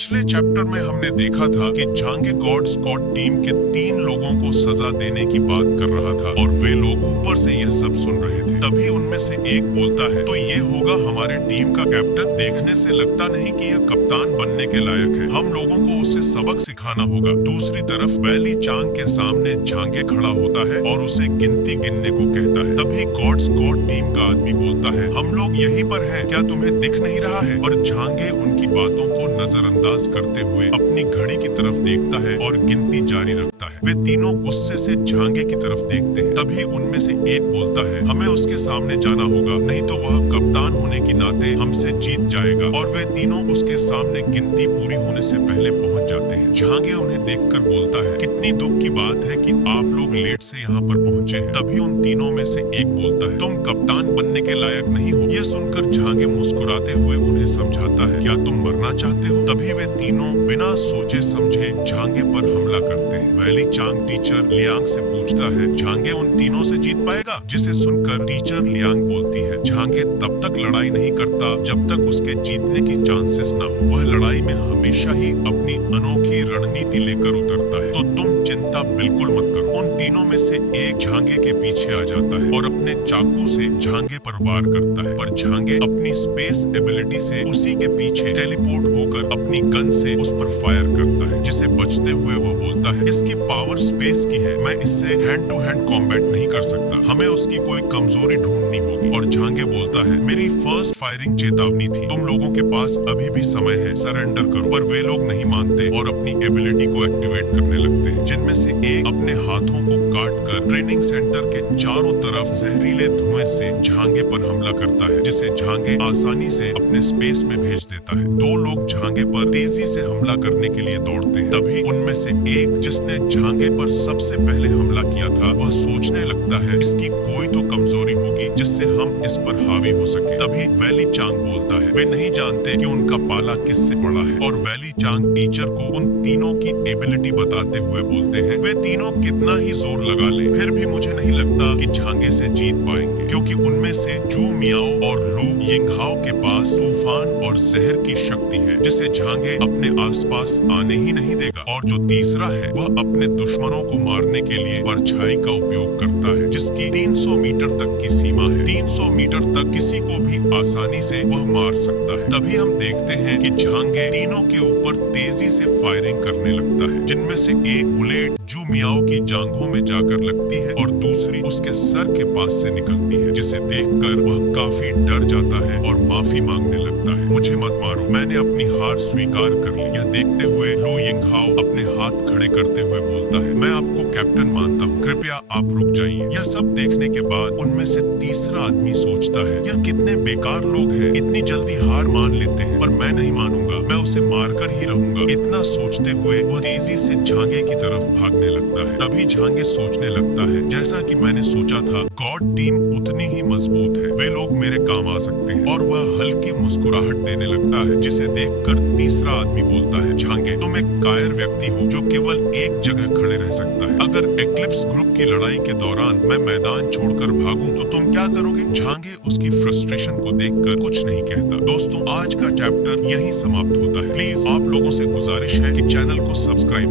पिछले चैप्टर में हमने देखा था कि झांगे गॉड स्क्वाड टीम के 3 लोगों को सजा देने की बात कर रहा था और वे लोग ऊपर से यह सब सुन रहे थे। तभी उनमें से एक बोलता है, तो ये होगा हमारे टीम का कैप्टन। देखने से लगता नहीं कि यह कप्तान बनने के लायक है। हम लोगों को उसे सबक सिखाना होगा। दूसरी तरफ वैली चांग के सामने झांगे खड़ा होता है और उसे गिनती गिनने को कहता है। तभी गॉड स्क्वाड टीम का आदमी बोलता है, हम लोग यहीं पर हैं, क्या तुम्हें दिख नहीं रहा है? पर झांगे उनकी बातों को नजरअंदाज करते हुए अपनी घड़ी की तरफ देखता है और गिनती जारी रखता है। वे तीनों गुस्से से झांगे की तरफ देखते हैं। तभी उनमें से एक बोलता है, हमें उसके सामने जाना होगा, नहीं तो वह कप्तान होने की नाते हमसे जीत जाएगा। और वे तीनों उसके सामने गिनती पूरी होने से पहले पहुंच जाते हैं। झांगे उन्हें देखकर बोलता है, कितनी दुख की बात है कि आप लोग लेट से यहाँ पर पहुँचे हैं। तभी उन तीनों में से एक बोलता है, तुम कप्तान बनने के लायक नहीं हो। ये सुनकर झांगे मुस्कुराते हुए उन्हें समझाता है, क्या तुम मरना चाहते हो? तभी वे तीनों बिना सोचे समझे झांगे पर हमला करते हैं। वैली चांग टीचर लियांग से पूछता है, झांगे उन तीनों से जीत पाएगा? जिसे सुनकर टीचर लियांग बोलती है, झांगे तब तक लड़ाई नहीं करता जब तक उसके जीतने की चांसेस ना हो। वह लड़ाई में हमेशा ही अपनी अनोखी रणनीति लेकर उतरता है। तो तुम चिंता बिल्कुल मत करो। उन तीनों में से एक झांगे के पीछे आ जाता है और अपने चाकू से झांगे पर वार करता है। पर झांगे अपनी स्पेस एबिलिटी से उसी के पीछे टेलीपोर्ट होकर अपनी गन से उस पर फायर करता है। जिसे बचते हुए वो बोलता है, इसकी पावर स्पेस की है, मैं इससे हैंड टू हैंड कॉम्बैट नहीं कर सकता। हमें उसकी कोई कमजोरी ढूंढनी होगी। और झांगे बोलता है, मेरी फर्स्ट फायरिंग चेतावनी थी, तुम लोगों के पास अभी भी समय है, सरेंडर करो। पर वे लोग नहीं मानते और अपनी एबिलिटी को एक्टिवेट करने लगते हैं। जिनमें से एक अपने हाथों को काटकर ट्रेनिंग सेंटर के चारों तरफ जहरीले धुएं से झांगे पर हमला करता है, जिसे झांगे आसानी से अपने स्पेस में भेज देता है। 2 लोग झांगे पर तेजी से हमला करने के लिए दौड़ते हैं। तभी उनमें से एक, जिसने झांगे पर सबसे पहले हमला किया था, वह सोचने लगता है, इसकी कोई तो कमजोरी होगी जिससे हम इस पर हावी हो सके। तभी वैली चांग बोलता है, वे नहीं जानते कि उनका पाला किससे पड़ा है। और वैली चांग टीचर को उन तीनों की एबिलिटी बताते हुए बोलते हैं, वे तीनों कितना ही जोर लगा ले, फिर भी मुझे नहीं लगता कि झांगे से जीत पाएंगे, क्योंकि उनमें से जू मियाओ और लू यिंगहाओ के पास तूफान और जहर की शक्ति है, जिसे झांगे अपने आसपास आने ही नहीं देगा। और जो तीसरा है, वह अपने दुश्मनों को मारने के लिए परछाई का उपयोग करता है, जिसकी 300 मीटर तक की सीमा है। 300 मीटर तक किसी को भी आसानी से वह मार सकता है। तभी हम देखते हैं कि झांगे तीनों के ऊपर तेजी से फायरिंग करने लगता है, जिनमें से एक बुलेट जू मियाओ की जांघों में जाकर लगती है और दूसरी उसके सर के पास से निकलती है, जिसे देखकर वह काफी डर जाता है और माफी मांगने लगता है, मुझे मत मारो, मैंने अपनी हार स्वीकार कर ली। यह देखते हुए लू यिंगहाओ अपने हाथ खड़े करते हुए बोलता है, मैं आपको कैप्टन मानता हूँ, कृपया आप रुक जाइए। यह सब देखने के बाद उनमें से तीसरा आदमी सोचता है, यह कितने बेकार लोग हैं, इतनी जल्दी हार मान लेते हैं, पर मैं नहीं मानूंगा, मैं उसे मारकर ही रहूंगा। इतना सोचते हुए वह तेजी से झांगे की तरफ भागने लगता है। तभी झांगे सोचने लगता है, जैसा कि मैंने सोचा था, गॉड टीम उतनी ही मजबूत है, वे लोग मेरे काम आ सकते हैं। और वह हल्की मुस्कुराहट देने लगता है, जिसे देखकर तीसरा आदमी बोलता है, झांगे तुम एक कायर व्यक्ति हो जो केवल एक जगह खड़े रह सकता है। अगर एक्लिप्स ग्रुप की लड़ाई के दौरान मैं मैदान छोड़कर भागूं तो तुम क्या करोगे? झांगे उसकी फ्रस्ट्रेशन को देखकर कुछ नहीं कहता। दोस्तों, आज का चैप्टर यहीं समाप्त होता है। प्लीज आप लोगों से गुजारिश है कि चैनल को सब्सक्राइब